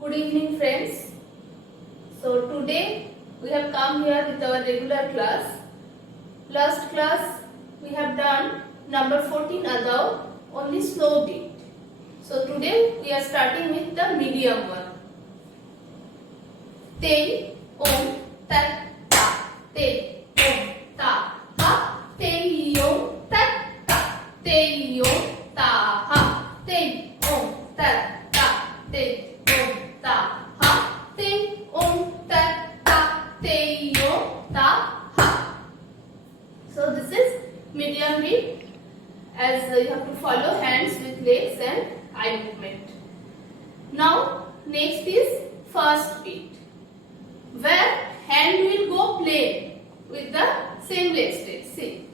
Good evening friends. So today we have come here with our regular class. Last class we have done number 14 Adao, only slow beat. So today we are starting with the medium one. Te, om, tat, ta, te, om, ta, ha, te, om, tat, ta, te, om, ta, ha, te, om, tat, ta, te, om, ta, ha, te, om, tat, ta, te, om, ta, ha. So this is medium beat, as you have to follow hands with legs and eye movement. Now next is first beat, where hand will go plain with the same leg stretch. See,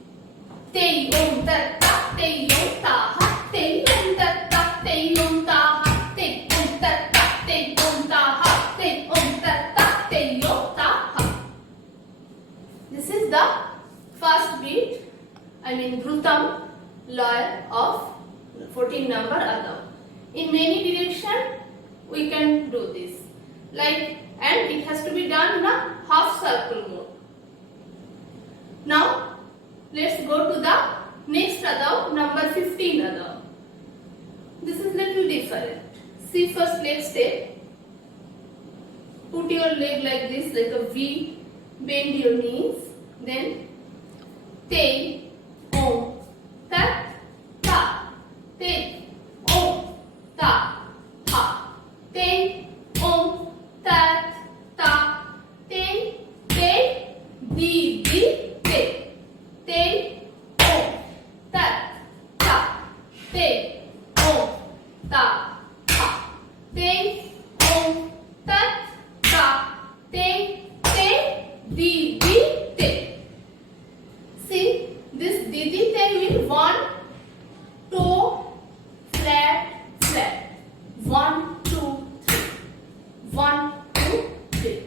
te om tat ta, te om ta ha, te om tat ta, te om ta ha, te om tat ta, te om ta ha, te om tat ta, te om ta ha. This is the first beat, Dhrutam laya of 14 number Adao. In many direction we can do this, and it has to be done in a half circle mode. Now let's go to the next Adao, number 15 Adao. This is little different. See, first leg step. Put your leg like this, like a V. Bend your knees. Then te, om, tat, ta, te, om, ta, ha, te, om, tat, ta, te, di, te, om, tat, ta, te, om, ta, ha, te, om, tat, ta, te, di, te. See, this didi te will one toe flat, flat. 1, 2, 3. 1, 2, 3.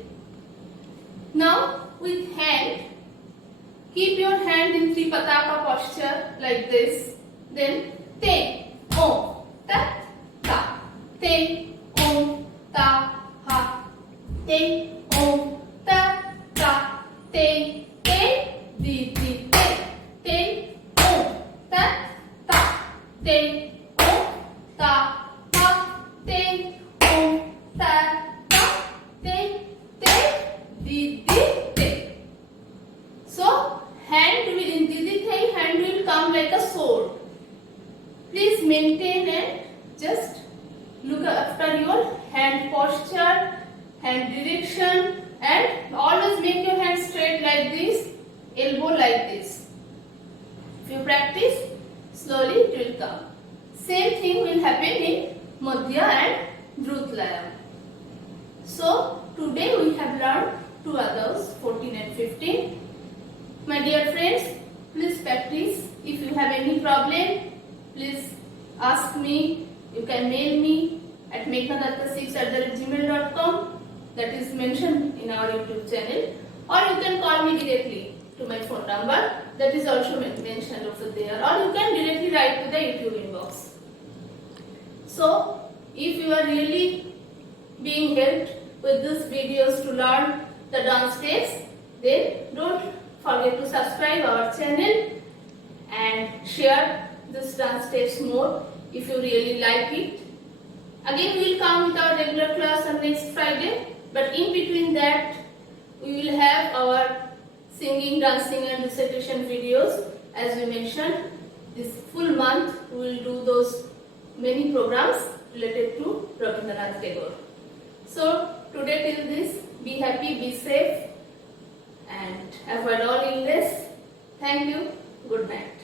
Now with hand, keep your hand in Tripataka posture like this. Then te, om, tat, ta. Te, om, ta, ha. Te, om, tat, ta. Te, di, te. Te, om, tat, ta. Te, om, ta, ha. Te, om, tat, ta. Te, di, te. So hand will, in didi te, hand will come like a sword. Please maintain and just look after your hand posture, hand direction, and always make your hand straight like this, elbow like this. If you practice, slowly it will come. Same thing will happen in Madhya and Drut laya. So today we have learned two Adaos, 14 and 15. My dear friends, please practice. If you have any problem, please ask me. You can mail me at meghnaDutta6@gmail.com. That is mentioned in our YouTube channel, or you can call me directly to my phone number, that is also mentioned over there, or you can directly write to the YouTube inbox. So if you are really being helped with these videos to learn the dance steps, then don't forget to subscribe our channel and share this dance steps more if you really like it. Again we will come with our regular class on next Friday, but in between that we will have our singing, dancing and recitation videos. As we mentioned, this full month we will do those many programs related to Rabindranath Tagore. So today till this, be happy, be safe and avoid all illness. Thank you. Good night.